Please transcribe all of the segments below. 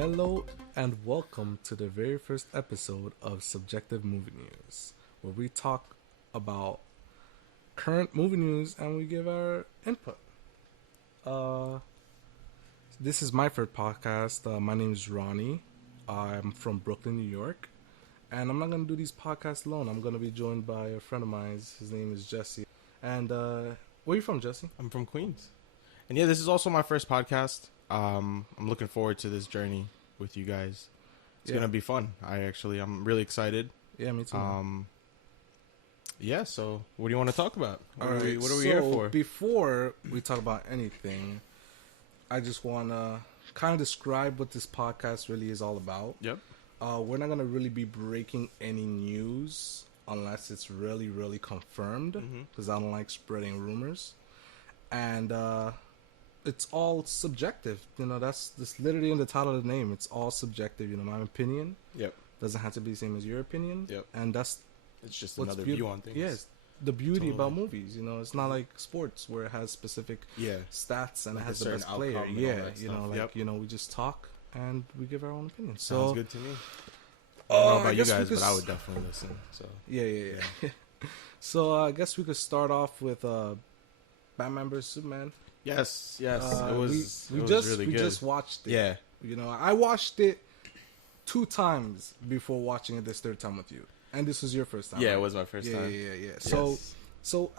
Hello and welcome to the very first episode of Subjective Movie News, where we talk about current movie news and we give our input. This is my first podcast. My name is Rony. I'm from Brooklyn, New York, and I'm not gonna do these podcasts alone. I'm gonna be joined by a friend of mine. His name is Jesse. And where are you from, Jesse? I'm from Queens. And yeah, this is also my first podcast. I'm looking forward to this journey with you guys. It's gonna be fun. I'm really excited. Yeah, me too. Yeah. So, what do you want to talk about? What are we So here for? before we talk about anything, I just want to kind of describe what this podcast really is all about. Yep. We're not gonna really be breaking any news unless it's really, really confirmed, because I don't like spreading rumors, and it's all subjective. That's literally in the title of the name. It's all subjective. My opinion. Yep. Doesn't have to be the same as your opinion. Yep. And it's just another view on things. Yes. The beauty about movies, it's not like sports where it has specific stats and like it has the best player. We just talk and we give our own opinion. Sounds good to me. I don't know about you guys, but I would definitely listen. So yeah. So I guess we could start off with Batman vs Superman. Yes. It was we really good. just watched it. Yeah. I watched it 2 times before watching it this third time with you. And this was your first time. Yeah, it was my first time. Yeah. So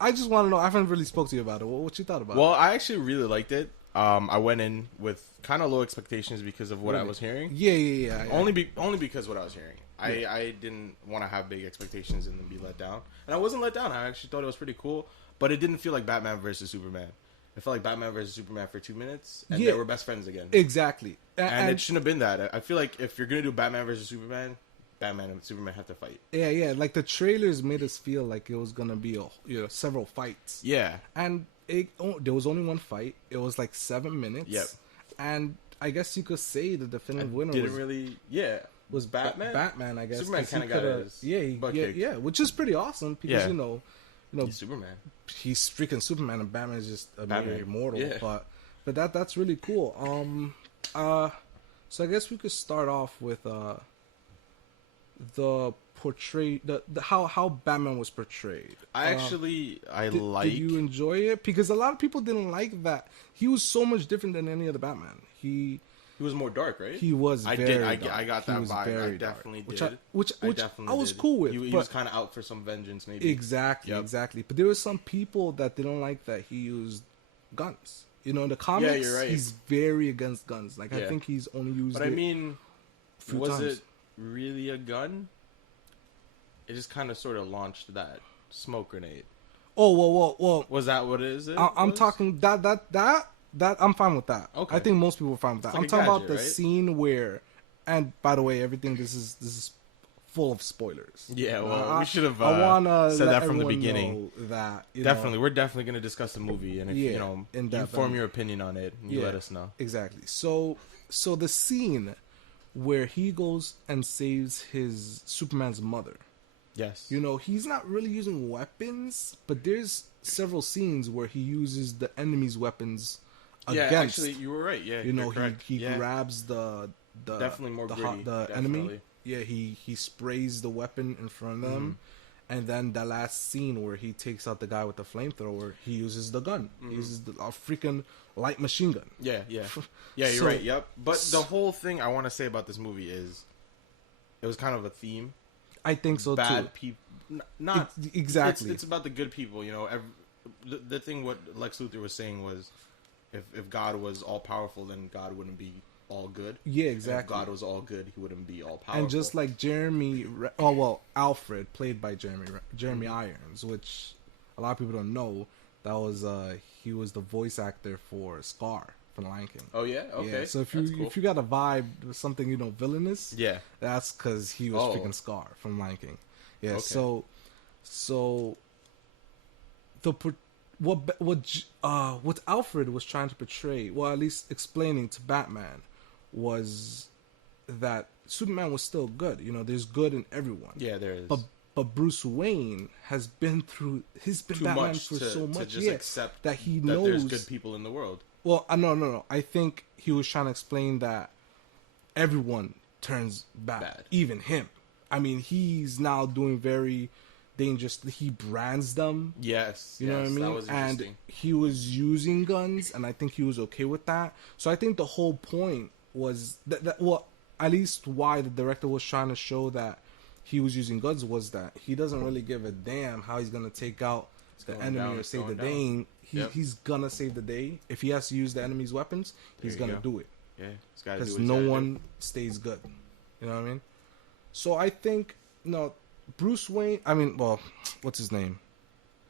I just want to know. I haven't really spoke to you about it. What you thought about it? Well, I actually really liked it. I went in with kind of low expectations because of what I was hearing. Yeah. Only because of what I was hearing. I didn't want to have big expectations and then be let down. And I wasn't let down. I actually thought it was pretty cool. But it didn't feel like Batman versus Superman. It felt like Batman versus Superman for 2 minutes, and they were best friends again. Exactly. And it shouldn't have been that. I feel like if you're going to do Batman versus Superman, Batman and Superman have to fight. Yeah. Like the trailers made us feel like it was gonna be several fights. Yeah. And there was only one fight. It was like 7 minutes. Yep. And I guess you could say the definitive winner was Batman. Batman, I guess. Superman kind of got his butt kicked. which is pretty awesome because he's Superman. He's freaking Superman, and Batman is just a mere mortal. Yeah. But that's really cool. So I guess we could start off with the portray the how Batman was portrayed. Did you enjoy it? Because a lot of people didn't like that. He was so much different than any other Batman. He was more dark, right? He was. I got that vibe. I definitely did. Which I was cool with. He was kind of out for some vengeance, maybe. Exactly. But there were some people that didn't like that he used guns. In the comics, you're right. He's very against guns. Like I think he's only used. But was times. it really a gun? It just kind of sort of launched that smoke grenade. Oh well. Was that what it is? I'm talking that I'm fine with that. Okay. I think most people are fine with that. I'm talking about the right? scene where, and by the way, everything this is full of spoilers. Yeah, well, we should have said that from the beginning. We're definitely going to discuss the movie, and if you form your opinion on it, you let us know. Exactly. So the scene where he goes and saves his Superman's mother. Yes. He's not really using weapons, but there's several scenes where he uses the enemy's weapons against. Yeah, actually, you were right. Yeah, he grabs the definitely more gritty, the enemy. Yeah, he sprays the weapon in front of them, and then the last scene where he takes out the guy with the flamethrower, he uses the gun. He uses a freaking light machine gun. Yeah, you're right. Yep. But the whole thing I want to say about this movie is, it was kind of a theme. I think so too. Bad people, not exactly. It's about the good people. The thing what Lex Luthor was saying was, if God was all powerful, then God wouldn't be all good. Yeah, exactly. If God was all good, he wouldn't be all powerful. And just like Alfred, played by Jeremy Irons, which a lot of people don't know, that was he was the voice actor for Scar from Lion King. Oh yeah, okay. Yeah, so if you got a vibe with something villainous, that's because he was freaking Scar from Lion King. Yeah. Okay. So what Alfred was trying to portray, well, at least explaining to Batman, was that Superman was still good. There's good in everyone. Yeah, there is. But Bruce Wayne has been through. He's been Batman for so much. To just accept that he that knows there's good people in the world. Well, no. I think he was trying to explain that everyone turns bad, even him. I mean, he's now doing very dangerous. He brands them. Yes, you know what I mean. That was and he was using guns, and I think he was okay with that. So I think the whole point was that well, at least why the director was trying to show that he was using guns was that he doesn't really give a damn how he's gonna take out the enemy or save the day. He's gonna save the day. If he has to use the enemy's weapons, he's gonna do it. Yeah, because no one stays good. You know what I mean? So I think Bruce Wayne. I mean, well, what's his name?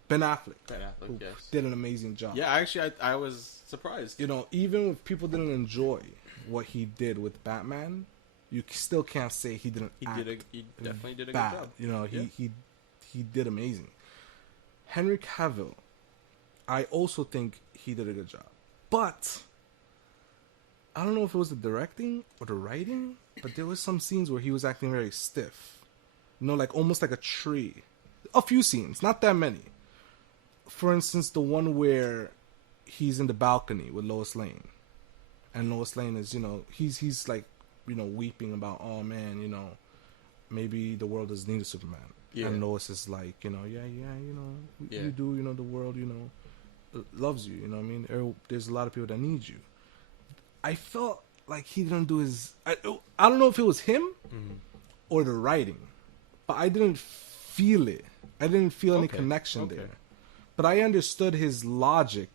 Ben Affleck. Did an amazing job. Yeah, actually, I was surprised. You know, even if people didn't enjoy what he did with Batman, you still can't say he didn't. He definitely did a bad. good job. You know, he did amazing. Henry Cavill, I also think he did a good job, but I don't know if it was the directing or the writing, but there was some scenes where he was acting very stiff. You know, like almost like a tree. A few scenes, not that many. For instance, the one where he's in the balcony with Lois Lane. And Lois Lane is, he's like, weeping about, oh man, maybe the world doesn't need a Superman. Yeah. And Lois is like, you do, the world, loves you, you know what I mean? There's a lot of people that need you. I felt like he didn't do his... I don't know if it was him or the writing, but I didn't feel it. I didn't feel any connection there. But I understood his logic,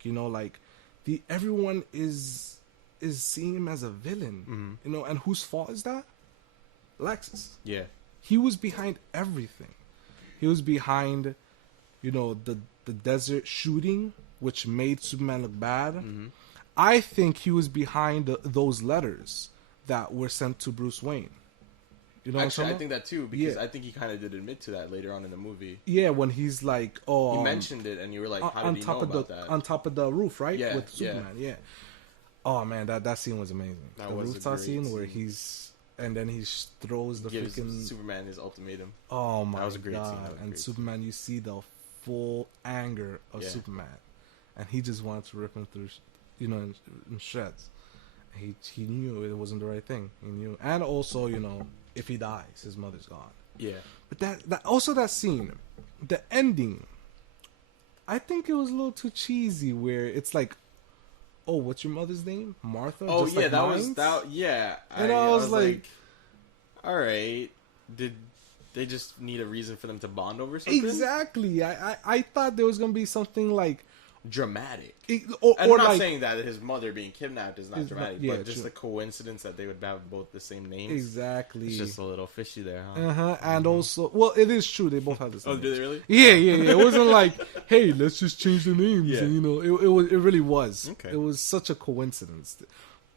everyone is seeing him as a villain, and whose fault is that? Lexus. Yeah. He was behind everything. He was behind, the desert shooting, which made Superman look bad. I think he was behind those letters that were sent to Bruce Wayne. You know Actually, I think that too, because I think he kind of did admit to that later on in the movie. Yeah, when he's like, he mentioned it, and you were like, how did he know about that? On top of the roof, right? Yeah, with Superman, yeah. Oh man, that scene was amazing. The rooftop scene where and then he throws the freaking Superman his ultimatum. Oh my god! That was a great scene. And Superman, you see the full anger of Superman, and he just wanted to rip him through, in shreds. He knew it wasn't the right thing. He knew, and also, if he dies, his mother's gone. Yeah. But that scene, the ending, I think it was a little too cheesy. Where it's like, oh, what's your mother's name? Martha? Oh, just yeah, like that mine's? was that. Yeah, and I was like, all right, did they just need a reason for them to bond over something? Exactly. I thought there was gonna be something like dramatic. I'm not like, saying that his mother being kidnapped is not dramatic, but just the coincidence that they would have both the same names. Exactly. It's just a little fishy there, huh? And also, well, it is true they both have the same. Oh, did they really? Yeah. It wasn't like, hey, let's just change the names. Yeah. And, it really was. Okay. It was such a coincidence,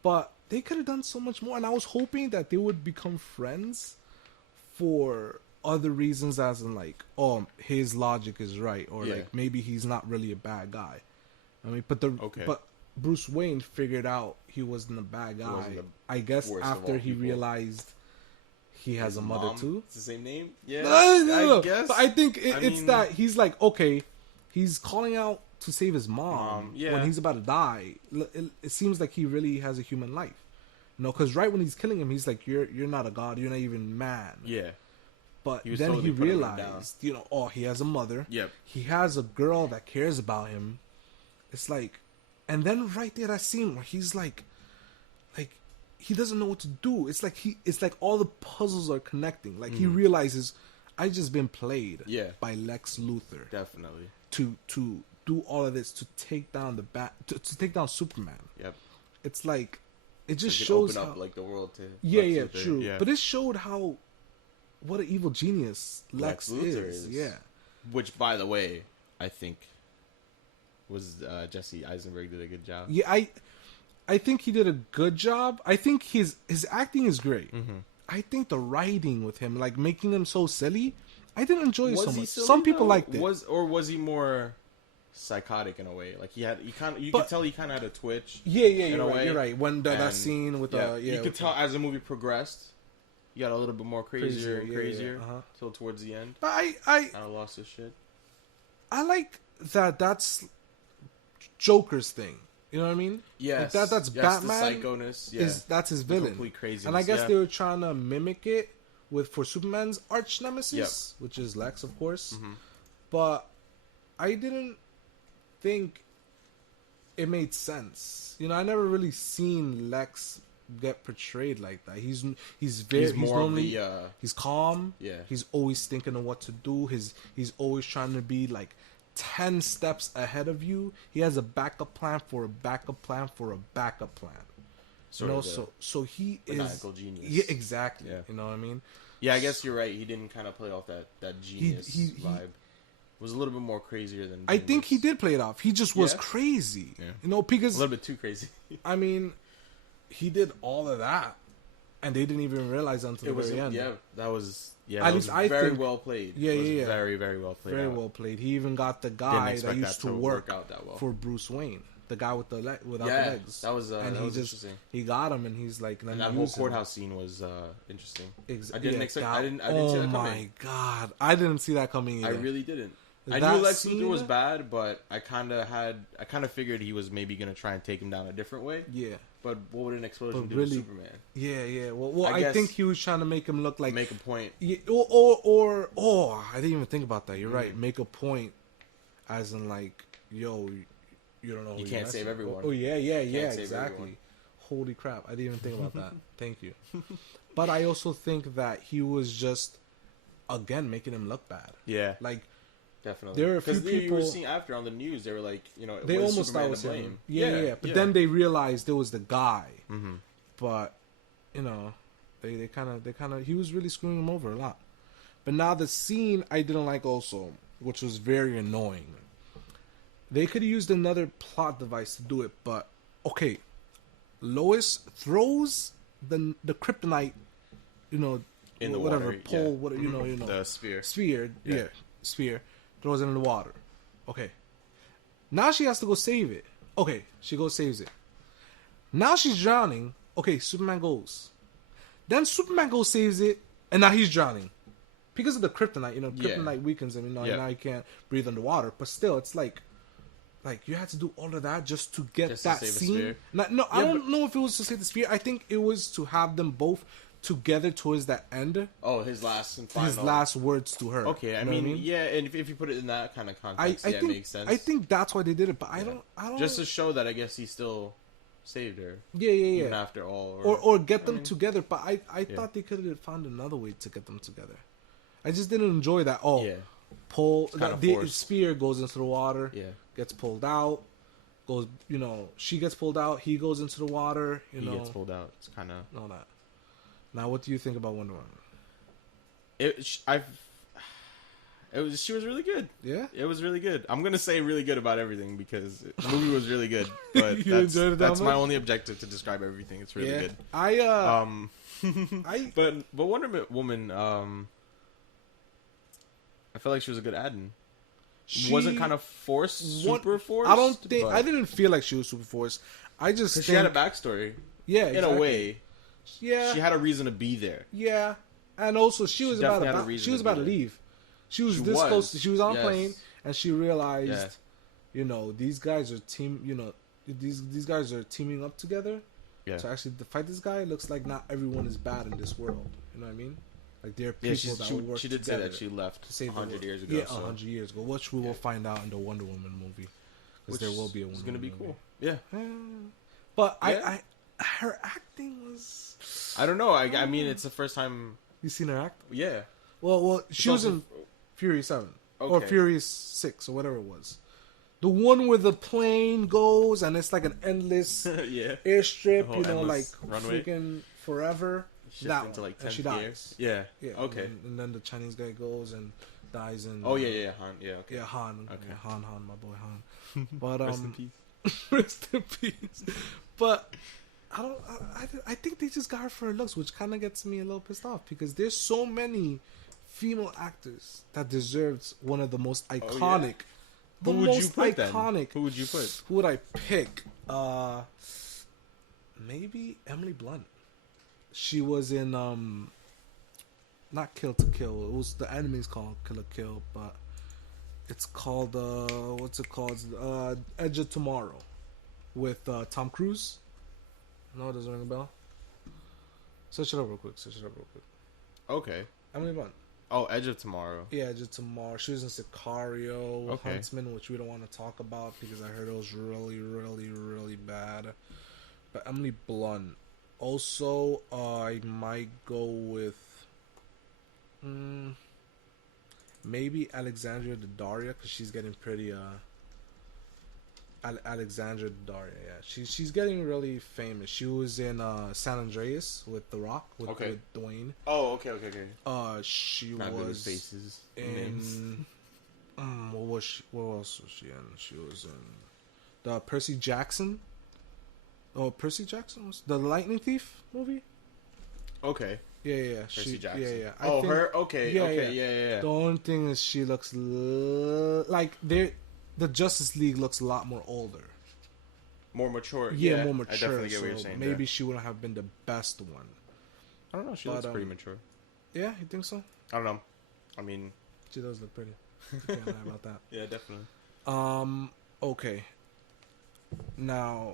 but they could have done so much more. And I was hoping that they would become friends for other reasons, as in like, oh, his logic is right, or like maybe he's not really a bad guy. I mean, but Bruce Wayne figured out he wasn't a bad guy. I guess after he realized he has a mother too. It's the same name. Yeah, I guess. But I think it's that he's like, okay, he's calling out to save his mom when he's about to die. It seems like he really has a human life, because right when he's killing him, he's like, you're not a god, you're not even man. Yeah. But then he realized, oh, he has a mother. Yep. He has a girl that cares about him. It's like, and then right there, that scene where he's like he doesn't know what to do. It's like all the puzzles are connecting. Like he realizes, I just been played by Lex Luthor. Definitely. To do all of this, to take down to take down Superman. Yep. It's like, it just shows open up like the world to true. Yeah. But it showed what an evil genius Lex is. Yeah. Which, by the way, I think was Jesse Eisenberg did a good job. Yeah, I think he did a good job. I think his acting is great. I think the writing with him, like making him so silly, I didn't enjoy it so much. Some people liked it. Was he more psychotic in a way? Like you could tell he kind of had a twitch. Yeah, you're right. When that scene with you could tell as the movie progressed. He got a little bit more crazier till towards the end. But I kind of lost his shit. I like that. That's Joker's thing. You know what I mean? Yes. Like that's Batman. The psychoness. Yeah. That's his villain. Complete craziness. And I guess they were trying to mimic it for Superman's arch nemesis, which is Lex, of course. Mm-hmm. But I didn't think it made sense. You know, I never really seen Lex get portrayed like that. He's calm. Yeah. He's always thinking of what to do. He's always trying to be like 10 steps ahead of you. He has a backup plan for a backup plan for a backup plan. So he is maniacal genius. Yeah, exactly. Yeah. You know what I mean? Yeah, I guess you're right. He didn't kind of play off that genius vibe. It was a little bit more crazier than I think he did play it off. He just was crazy. Yeah. You know, because a little bit too crazy. I mean, he did all of that, and they didn't even realize until the very end. Yeah, that was very well played. Yeah. Very, very well played. Very well played. He even got the guy that used to work out that well for Bruce Wayne, the guy with without the legs. That was interesting. He got him, and he's like, and that whole courthouse scene was interesting. I didn't expect. I didn't see that coming. Oh my god, I didn't see that coming either. I really didn't. I knew Lex Luthor was bad, but I kind of figured he was maybe gonna try and take him down a different way. Yeah. But what would an explosion do to Superman? Yeah. Well, I think he was trying to make him look like make a point. Yeah, or I didn't even think about that. You're right. Make a point, as in like, yo, you don't know. You can't save everyone. Oh yeah, exactly. Holy crap! I didn't even think about that. Thank you. But I also think that he was just again making him look bad. Yeah. Like. Definitely. There are a few people you were seeing after on the news. They were like, they almost thought it was him. Yeah. But then they realized it was the guy. Mm-hmm. But they kind of he was really screwing him over a lot. But now the scene I didn't like also, which was very annoying. They could have used another plot device to do it, but okay, Lois throws the kryptonite, in the whatever water, pole, what the sphere, sphere. Throws it in the water. Okay. Now she has to go save it. Okay, she goes saves it. Now she's drowning. Okay, Superman goes. Then Superman goes saves it, and now he's drowning. Because of the kryptonite, kryptonite weakens him, now he can't breathe underwater. But still, it's like you had to do all of that just to get that scene. I don't know if it was to save the sphere. I think it was to have them both together towards that end. Oh, his last and final. His last words to her. Okay, I mean, yeah, and if you put it in that kind of context, I think, it makes sense. I think that's why they did it, but I don't. Just to show that I guess he still saved her. Yeah. Even after all, or get them together. But I thought they could have found another way to get them together. I just didn't enjoy that. Pull the spear goes into the water. Yeah, gets pulled out. Goes, she gets pulled out. He goes into the water. He gets pulled out. It's kind of all that. Now, what do you think about Wonder Woman? She was really good. Yeah? It was really good. I'm going to say really good about everything because the movie was really good. But that's my only objective to describe everything. It's really good. But Wonder Woman, I felt like she was a good add-in. Wasn't kind of super forced. I didn't feel like she was super forced. I just think she had a backstory. Yeah, exactly. In a way. Yeah, she had a reason to be there. Yeah, and also she was about to leave. She was close. She was on a plane, and she realized, these guys are these guys are teaming up together. Yeah. To actually fight this guy. Looks like not everyone is bad in this world. You know what I mean? Like there are people that will work together. She did say that she left 100 years ago. Yeah, 100 years ago, which we will find out in the Wonder Woman movie, because there will be a Wonder Woman. It's gonna be cool. Yeah. But her acting was. I don't know. I mean, it's the first time you seen her act. Yeah. Well, she was in Fury 7 or Fury 6 or whatever it was. The one where the plane goes and it's like an endless airstrip, like runway. Freaking forever. That into like and she dies. Yeah. Okay. And then the Chinese guy goes and dies in. Oh yeah. Han. Yeah. Okay. Yeah, Han. Okay. Yeah, Han, my boy Han. But rest in peace. Rest in peace. But. I think they just got her for her looks, which kind of gets me a little pissed off because there's so many female actors that deserves one of the most iconic. Who would you put? Who would I pick? Maybe Emily Blunt. She was in not Kill to Kill. It was the anime's called Kill to Kill, but it's called what's it called? Edge of Tomorrow. with Tom Cruise. No, it doesn't ring a bell. Search it up real quick. Okay. Emily Blunt. Oh, Edge of Tomorrow. Yeah, Edge of Tomorrow. She was in Sicario, Okay. Huntsman, which we don't want to talk about because I heard it was really, really, really bad. But Emily Blunt. Also, I might go with maybe Alexandria Daddario because she's getting pretty. Alexandra Daddario, yeah, she's getting really famous. She was in San Andreas with The Rock with Dwayne. Oh, okay. She Not good with was faces. in. What was she? What else was she in? She was in the Percy Jackson. Oh, Percy Jackson was the Lightning Thief movie. Okay. Yeah. Percy Jackson. Yeah. Oh, her. Okay. Yeah. The only thing is she looks like the Justice League looks a lot more older. More mature. Yeah, more mature. I definitely get what you're saying. Maybe she wouldn't have been the best one. I don't know. She looks pretty mature. Yeah, you think so? I don't know. I mean, she does look pretty. You can't lie about that. Yeah, definitely. Okay. Now,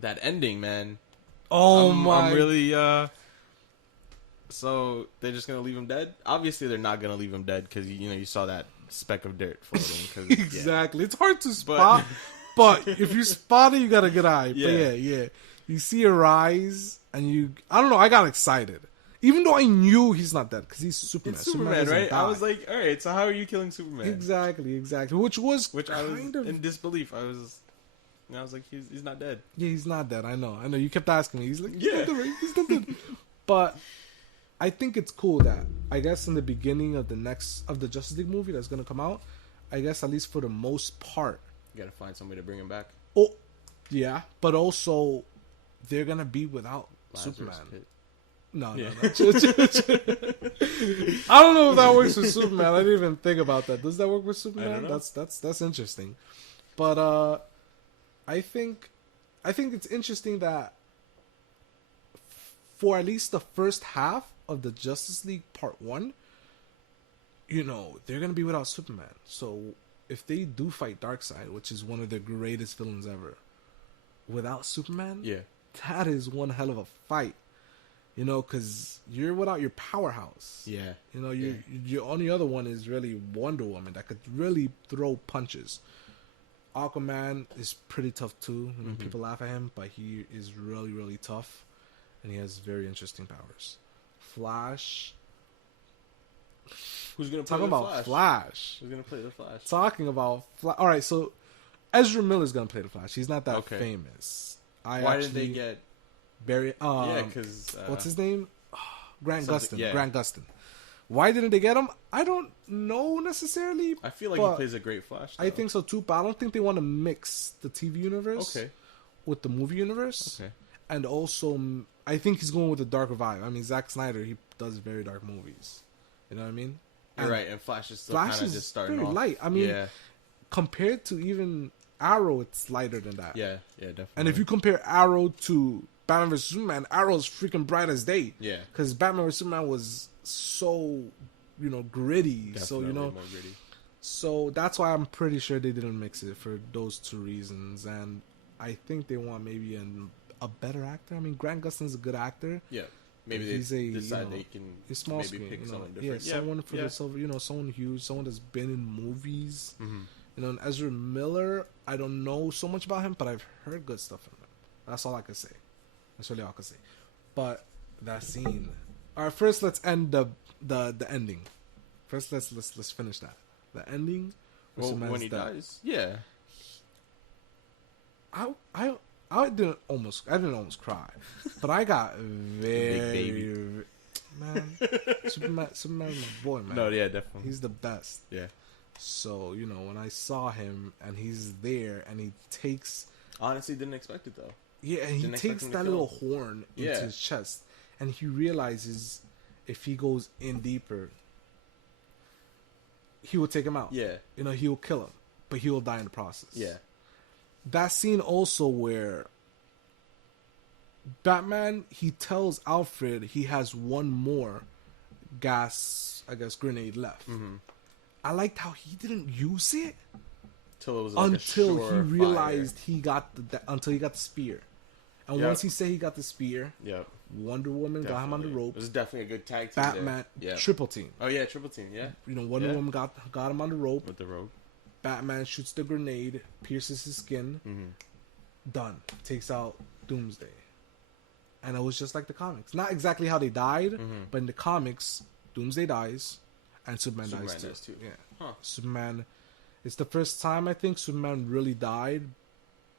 that ending, man. I'm really. So they're just gonna leave him dead? Obviously, they're not gonna leave him dead because you saw that speck of dirt floating. Exactly. Yeah. It's hard to spot, but if you spot it, you got a good eye. Yeah. But yeah. You see her eyes, and I don't know. I got excited, even though I knew he's not dead because he's Superman. It's Superman, right? Die. I was like, all right. So how are you killing Superman? Exactly. Which I was in disbelief. I was like, he's not dead. Yeah, he's not dead. I know. You kept asking me. He's like, he's not dead. But I think it's cool that I guess in the beginning of the Justice League movie that's gonna come out, I guess at least for the most part, you gotta find somebody to bring him back. Oh, yeah, but also they're gonna be without Lazarus Superman. Pit. No. I don't know if that works with Superman. I didn't even think about that. Does that work with Superman? I don't know. That's interesting. But I think it's interesting that for at least the first half of the Justice League Part 1, they're going to be without Superman. So if they do fight Darkseid, which is one of the greatest villains ever, without Superman, that is one hell of a fight. Because you're without your powerhouse. Yeah. Your only other one is really Wonder Woman that could really throw punches. Aquaman is pretty tough too. People laugh at him, but he is really, really tough. And he has very interesting powers. Flash. Who's gonna play Flash? Who's gonna play the Flash? Talking about Flash. All right, so Ezra Miller's gonna play the Flash. He's not that famous. Why did they get Barry? Because what's his name? Grant Gustin. Yeah. Grant Gustin. Why didn't they get him? I don't know necessarily. I feel like he plays a great Flash, though. I think so too, but I don't think they want to mix the TV universe with the movie universe. Okay. And also, I think he's going with a darker vibe. I mean, Zack Snyder, he does very dark movies. You know what I mean? You're right, and Flash is still kind of just starting very off. light. I mean, compared to even Arrow, it's lighter than that. Yeah, definitely. And if you compare Arrow to Batman vs Superman, Arrow's freaking bright as day. Yeah. Because Batman vs Superman was so, gritty. Definitely so, more gritty. So that's why I'm pretty sure they didn't mix it for those two reasons. And I think they want maybe a better actor. I mean, Grant Gustin's a good actor. Yeah. Maybe they decide they can small maybe screen, pick someone different. Yeah, someone for the silver, someone huge, someone that's been in movies. Mm-hmm. And Ezra Miller, I don't know so much about him, but I've heard good stuff from him. That's all I can say. That's really all I can say. But that scene. All right, first let's end the ending. First, let's finish that. The ending. When he dies, yeah. I didn't almost cry, but I got very man. Superman's my boy, man. No, yeah, definitely. He's the best. Yeah. So when I saw him and he's there and he takes. Honestly, didn't expect it though. Yeah, and he takes that little horn into his chest, and he realizes if he goes in deeper, he will take him out. Yeah. He will kill him, but he will die in the process. Yeah. That scene also where Batman, he tells Alfred he has one more gas, I guess, grenade left. Mm-hmm. I liked how he didn't use it. Till it was like until a he realized he got until he got the spear. And once he said he got the spear, Wonder Woman got him on the rope. It was definitely a good tag team. Batman, triple team. Oh yeah, triple team. Yeah. You know, Wonder Woman got him on the rope. With the rope. Batman shoots the grenade, pierces his skin. Mm-hmm. Done. Takes out Doomsday. And it was just like the comics. Not exactly how they died, but in the comics, Doomsday dies, and Superman dies too. Yeah. Huh. Superman. It's the first time I think Superman really died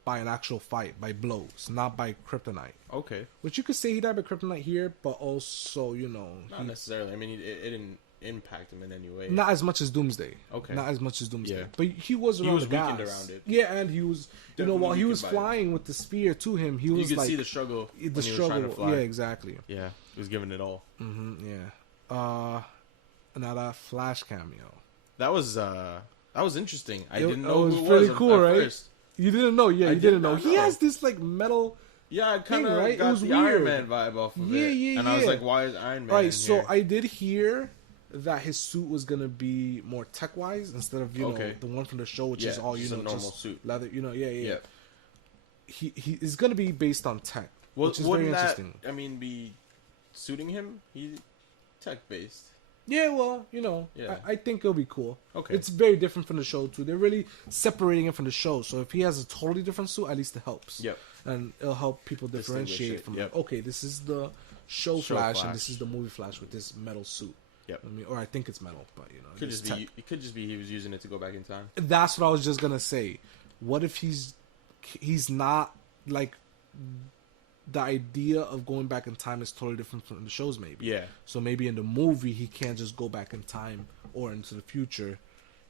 by an actual fight, by blows, not by kryptonite. Okay. Which you could say he died by kryptonite here, but also, you know... Not necessarily. I mean, it didn't impact him in any way. Not as much as Doomsday. Okay. Not as much as Doomsday. Yeah. But he was around the gas. Around it. Yeah, and he was... Definitely, you know, while he was flying with the spear to him, he was you could like... see the struggle The when struggle. He was trying to fly. Yeah, exactly. Yeah. He was giving it all. Mm-hmm, yeah. Now that Flash cameo. That was interesting. I didn't know it was who it pretty was cool, right? First. You didn't know, yeah. You didn't know. He has this like metal. Yeah, I kind of right? got the weird. Iron Man vibe off of it. Yeah. And I was like, why is Iron Man? Right. So I did hear that his suit was gonna be more tech wise instead of you know the one from the show, which is all you know, normal just suit, leather. You know, yeah. He is gonna be based on tech, which is wouldn't very interesting. That, I mean, be suiting him? He's tech based. Yeah, well, you know, I think it'll be cool. Okay. It's very different from the show, too. They're really separating it from the show. So if he has a totally different suit, at least it helps. Yep. And it'll help people differentiate from, like, okay, this is the show Flash, and this is the movie Flash with this metal suit. Yep. I mean, or I think it's metal, but, you know. It could just be he was using it to go back in time. That's what I was just going to say. What if he's not, like... The idea of going back in time is totally different from the shows, maybe. Yeah. So maybe in the movie he can't just go back in time or into the future,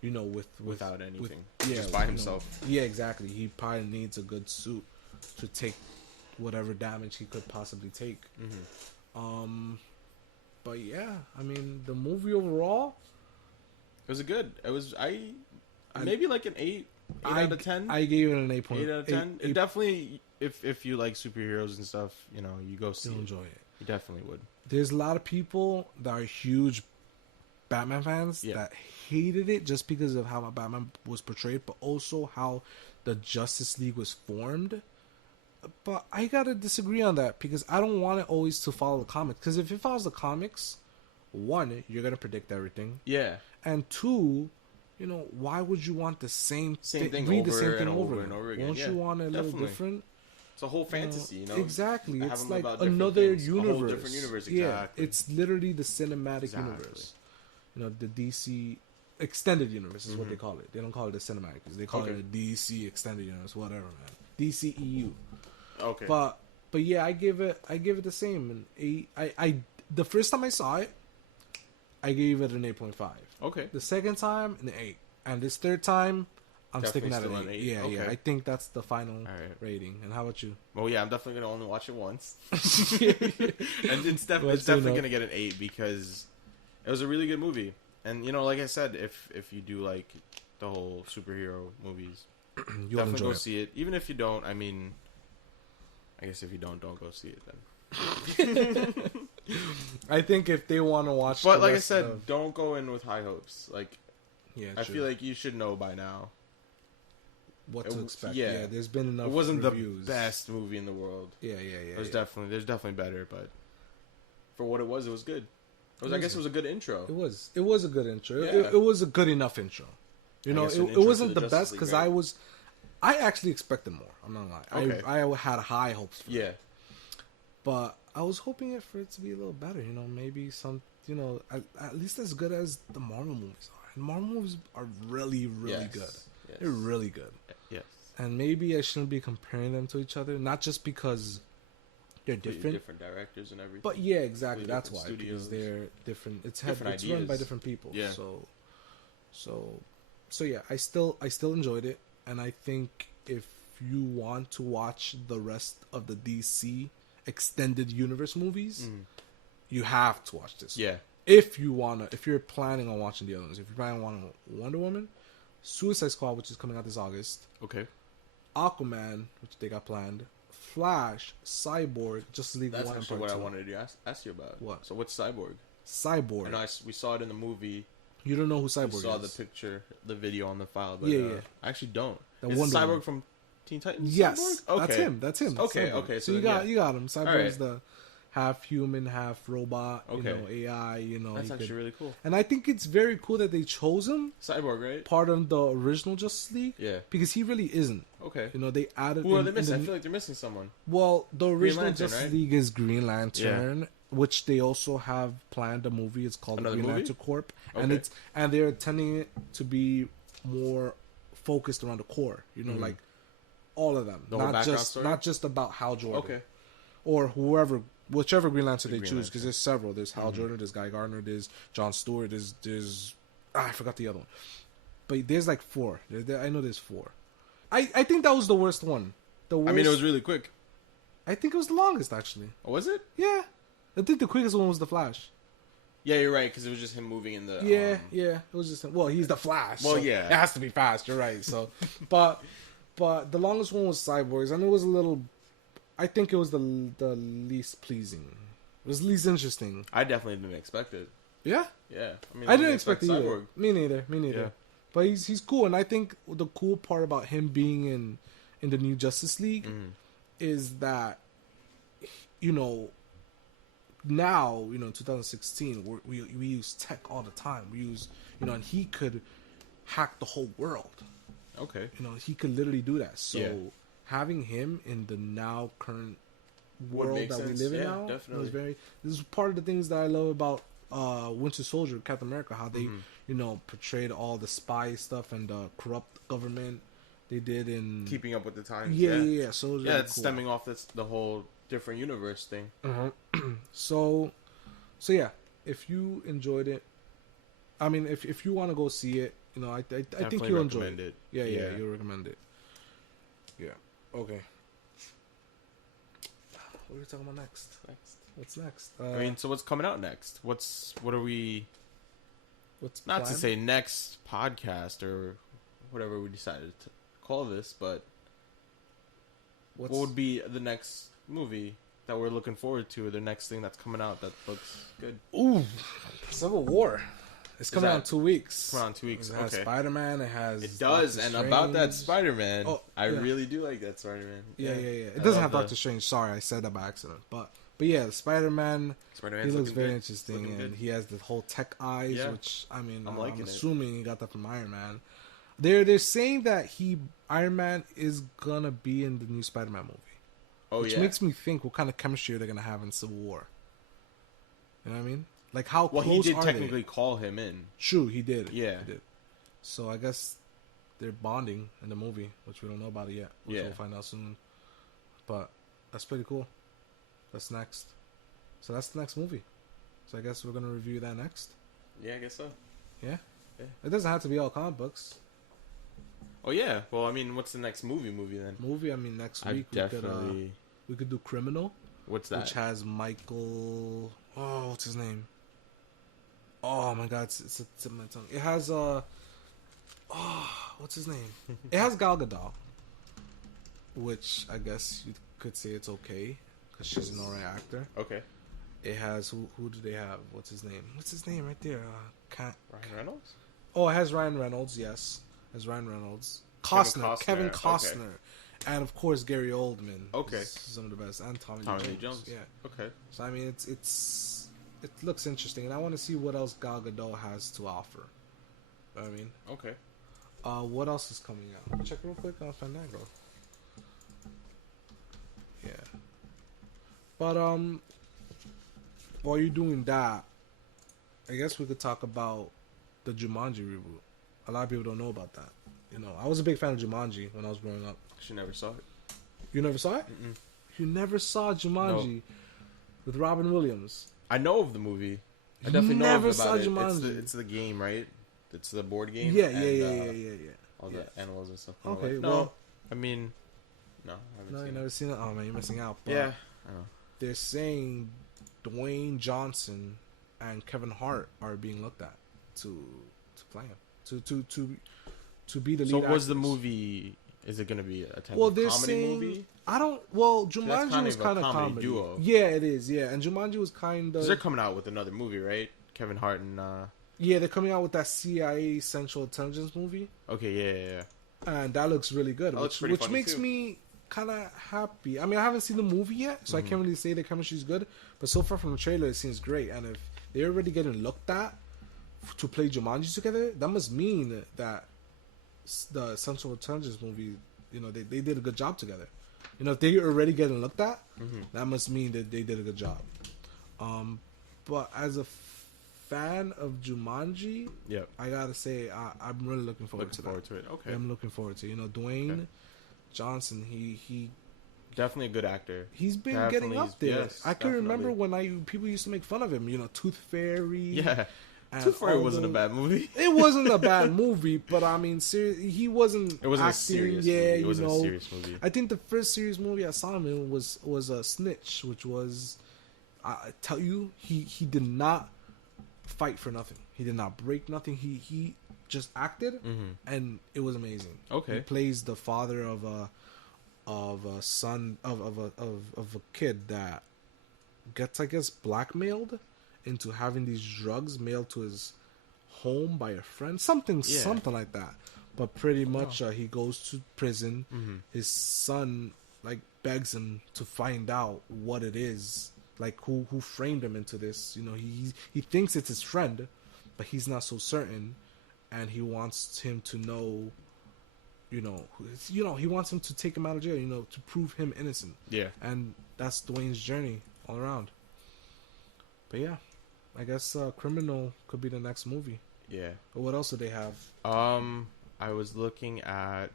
you know, without anything, just by himself. Know, yeah, exactly. He probably needs a good suit to take whatever damage he could possibly take. Mm-hmm. But yeah, I mean, the movie overall, it was good. It was maybe like an 8 out of 10. I gave it an 8. 8 out of 10. It definitely. If you like superheroes and stuff, you know, you go see it. You'll enjoy it. You definitely would. There's a lot of people that are huge Batman fans that hated it just because of how Batman was portrayed, but also how the Justice League was formed. But I gotta disagree on that because I don't want it always to follow the comics. Because if it follows the comics, one, you're gonna predict everything. Yeah. And two, you know, why would you want the same thing? Read the same thing over and over again. Won't you want it a little different? It's a whole fantasy, you know. Exactly, it's like another universe. A whole different universe, exactly. Yeah, it's literally the cinematic universe. You know, the DC extended universe is what they call it. They don't call it the cinematic; they call it a DC extended universe, whatever, man. DCEU. Okay. But yeah, I give it the same. An 8. I the first time I saw it, I gave it an 8.5. Okay. The second time, an 8, and this third time. I'm definitely sticking at an 8. Yeah, okay. I think that's the final rating. And how about you? Well, yeah, I'm definitely going to only watch it once. And it's definitely going to get an 8 because it was a really good movie. And, you know, like I said, if you do like the whole superhero movies, definitely go see it. Even if you don't, I mean, I guess if you don't go see it then. I think if they want to watch but like I said, don't go in with high hopes. Like, yeah, I feel like you should know by now what to expect. Yeah, there's been enough. It wasn't reviews. The best movie in the world. Yeah. It was there's definitely better, but for what it was good. I guess it was a good intro. It was a good intro. Yeah. It was a good enough intro. You know, it wasn't the best because I actually expected more. I'm not gonna lie. Okay. I had high hopes for it. But I was hoping for it to be a little better. You know, maybe some. You know, at least as good as the Marvel movies are. And Marvel movies are really, really good. Yes. They're really good. Yes. And maybe I shouldn't be comparing them to each other, not just because they're different directors and everything. But yeah, exactly. That's why studios. Because they're different. It's ideas. run by different people. Yeah. So yeah, I still enjoyed it, and I think if you want to watch the rest of the DC extended universe movies, you have to watch this. Yeah. If you're planning on watching the other ones, if you're planning on watching Wonder Woman, Suicide Squad, which is coming out this August. Okay. Aquaman, which they got planned. Flash, Cyborg, Justice League 1 and Part 2. That's actually what I wanted to ask you about. What? So what's Cyborg? Cyborg. And we saw it in the movie. You don't know who I Cyborg saw is. the picture, the video on the file, but Yeah. I actually don't. The Is Wonder Cyborg Woman. from Teen Titans? Yes, Cyborg? Okay. that's him. Okay, Cyborg. okay, So so you then, got him. Cyborg's Alright. the half human, half robot. Okay. You know, AI. You know, That's he actually could- really cool. And I think it's very cool that they chose him Cyborg, right? part of the original Justice League. Yeah. Because he really isn't. Okay. You know, they added. Who are in- they in missing? the- I feel like they're missing someone. Well, the original Lantern, Justice right? League is Green Lantern, which they also have planned a movie. It's called Another Green movie? Lantern Corp, and Okay. they're intending it to be more focused around the core. You know, like all of them, The whole not background just story? not just about Hal Jordan, Okay. or whichever Green Lantern they Green choose, because Lantern. there's several. There's Hal Jordan, there's Guy Gardner, there's John Stewart, there's I forgot the other one, but there's like 4. I know there's 4. I think that was the worst one. The worst. I mean, it was really quick. I think it was the longest actually. Oh, was it? Yeah, I think the quickest one was the Flash. Yeah, you're right, because it was just him moving in the... Yeah, it was just well, he's the Flash. Well, so yeah. it has to be fast. You're right. So, but the longest one was Cyborgs, and it was a little. I think it was the least pleasing. It was least interesting. I definitely didn't expect it. Yeah, Yeah. I didn't expect it either. Cyborg. Me neither. Yeah. But he's cool, and I think the cool part about him being in the new Justice League is that, you know, now, you know, in 2016, we use tech all the time. We use, you know, and he could hack the whole world. Okay. You know, he could literally do that. So Yeah. having him in the now current Would world make that sense. we live in Yeah, now definitely. this is part of the things that I love about Winter Soldier, Captain America, how they you know portrayed all the spy stuff and the corrupt government they did in Keeping up with the times. yeah. So it was Yeah, really it's cool. stemming off the whole different universe thing. So yeah, if you enjoyed it, I mean, if you want to go see it, you know, I think Definitely you'll enjoy recommend it. it. Yeah, Yeah. you'll recommend it. Yeah. Okay. What are we talking about next? What's next? I mean, so what's coming out next? What are we... what's Not to planned? say next podcast or whatever we decided to call this, but what would be the next movie that we're looking forward to, or the next thing that's coming out that looks good? Ooh, Civil War. It's coming out in 2 weeks. Coming out in 2 weeks. It has Okay. Spider-Man. It has It does, Doctor and about that Strange. Spider-Man, Oh, I yeah. really do like that Spider-Man. Yeah. I It doesn't love have the- Doctor Strange. Sorry, I said that by accident. But yeah, Spider-Man. Spider-Man's He looks looking very good. interesting, Looking and good. he has the whole tech eyes, Yeah. which I mean, I'm liking it. assuming he got that from Iron Man. They're saying that Iron Man is gonna be in the new Spider-Man movie, Oh which yeah. makes me think what kind of chemistry they're gonna have in Civil War. You know what I mean? Like how Well, close he did are technically call him in. they? True, he did. Yeah. he did. So I guess they're bonding in the movie, which we don't know about it yet. Which Yeah. we'll find out soon. But that's pretty cool. That's next. So that's the next movie. So I guess we're gonna review that next. Yeah, I guess so. Yeah. Yeah. It doesn't have to be all comic books. Oh yeah. Well, I mean, what's the next movie then? Movie. I mean, next I week definitely. we could do Criminal, What's that? which has Michael. Oh, what's his name? Oh my God, it's on my tongue. It has what's his name? It has Gal Gadot, which I guess you could say it's okay because she's an alright actor. Okay. It has who do they have? What's his name? What's his name right there? Ryan Reynolds. Oh, it has Ryan Reynolds. Yes, it has Ryan Reynolds. Kevin Costner, okay. and of course Gary Oldman. Okay. is some of the best, and Tommy Lee Lee Jones. Yeah. Okay. So I mean, it looks interesting, and I want to see what else Gal Gadot has to offer. You know what I mean, Okay. what else is coming out? Check real quick on Fandango. Yeah. But while you're doing that, I guess we could talk about the Jumanji reboot. A lot of people don't know about that. You know, I was a big fan of Jumanji when I was growing up. She never saw it. You never saw it? Mm-mm. You never saw Jumanji with Robin Williams. I know of the movie. I You definitely know never about saw it. Jumanji. It's the game, right? It's the board game. Yeah. All Yeah. the animals and stuff. Okay, Like, no, well- I mean, no, I haven't No, you seen never it. seen it? Oh man, you're missing out. But Yeah. I know. they're saying Dwayne Johnson and Kevin Hart are being looked at to play him. To be the lead So was the actors. movie? Is it going to be a type Well, of they're comedy saying movie? I don't. Well, that's Jumanji kind was of a kind of comedy comedy. duo. Yeah, it is. Yeah, and Jumanji was kind Because of. they're coming out with another movie, right? Kevin Hart and Yeah, they're coming out with that CIA Central Intelligence movie, Okay, yeah. and that looks really good, That looks which pretty funny, makes too. me kind of happy. I mean, I haven't seen the movie yet, so I can't really say the chemistry's good. But so far from the trailer, it seems great. And if they're already getting looked at to play Jumanji together, that must mean that the Central Intelligence movie, they did a good job together. If they're already getting looked at, that must mean that they did a good job. But as a fan of Jumanji, Yep. I gotta say I'm really looking forward to it. Okay. I'm looking forward to Dwayne Johnson. He Definitely a good actor. he's been Definitely getting up there. yes, I can remember definitely. when people used to make fun of him. Tooth Fairy. Yeah. and Tooth Fairy all wasn't a those- bad movie. It wasn't a bad movie, but I mean, he wasn't. It wasn't acting, a serious yeah, movie. It wasn't a serious movie. I think the first serious movie I saw him in was a Snitch, which was, I tell you, he did not fight for nothing. He did not break nothing. He just acted, and it was amazing. Okay. He plays the father of a son of a kid that gets, I guess, blackmailed into having these drugs mailed to his home by a friend, something like that. But pretty much he goes to prison. His son like begs him to find out what it is, like who framed him into this. He thinks it's his friend, but he's not so certain, and he wants him to know. He wants him to take him out of jail. To prove him innocent. Yeah. And that's Dwayne's journey all around. But yeah, I guess Criminal could be the next movie. Yeah. But what else do they have? I was looking at.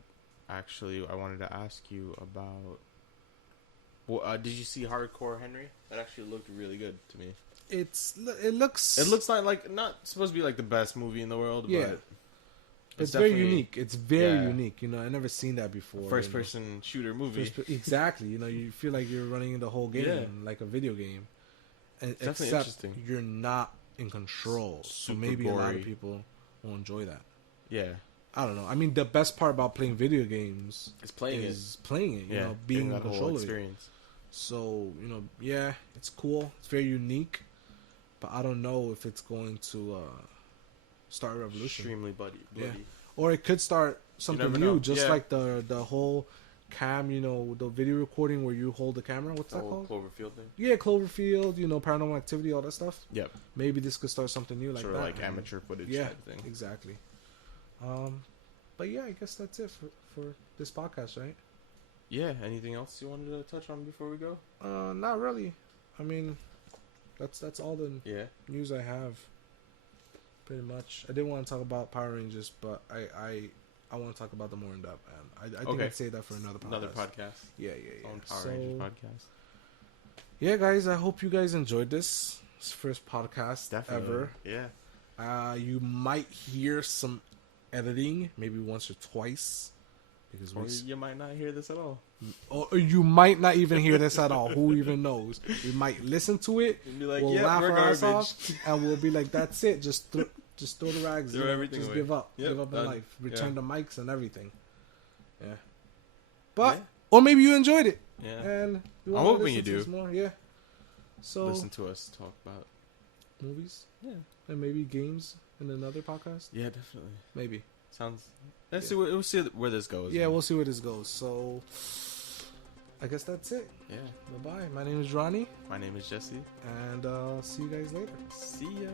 Actually, I wanted to ask you about. Well, did you see Hardcore Henry? That actually looked really good to me. It looks. It looks like not supposed to be like the best movie in the world, Yeah. but It's very definitely unique. It's very yeah. unique. I never seen that before. first person shooter movie. Exactly. You feel like you're running the whole game Yeah. like a video game, and Definitely except interesting. you're not in control. So Super maybe a lot of gory. people will enjoy that. Yeah. I don't know. I mean, the best part about playing video games It's playing is playing it. Yeah. Being getting in that control whole of it. experience. So, yeah, it's cool. It's very unique. But I don't know if it's going to start a revolution. Extremely bloody. Yeah. Or it could start something never new, know. just Yeah. like the whole cam, the video recording where you hold the camera. What's The that whole called? Cloverfield thing. Yeah, Cloverfield, Paranormal Activity, all that stuff. Yep. Maybe this could start something new like Sort that. of like amateur footage Yeah, type thing. exactly. But yeah, I guess that's it for this podcast, right? Yeah. Anything else you wanted to touch on before we go? Not really. I mean, that's all the Yeah. news I have. Pretty much. I did want to talk about Power Rangers, but I want to talk about them more in depth, and I think Okay. I'd say that for another podcast. Another podcast. Yeah. Own Power Rangers podcast. Yeah, guys, I hope you guys enjoyed this first podcast Definitely. ever. Yeah. You might hear some editing, maybe once or twice, because Or you might not hear this at all. or you might not even hear this at all. Who even knows? We might listen to it, And be like, we'll yeah, laugh we're our ass garbage. off, and we'll be like, "That's it. Just throw the rags. Throw everything just away. give up. Yep, Give up in done. life. Return Yeah. the mics and everything." Yeah. But Yeah. or maybe you enjoyed it, Yeah. and you I'm wanna hoping you listen to do. us more. Yeah. So Listen to us talk about. movies Yeah. and maybe games in another podcast. Yeah, definitely. Maybe. Sounds. Let's Yeah. see. We'll see where this goes. Yeah, we'll see where this goes. So I guess that's it. Yeah. Bye bye. My name is Ronnie, My name is Jesse. and see you guys later. See ya.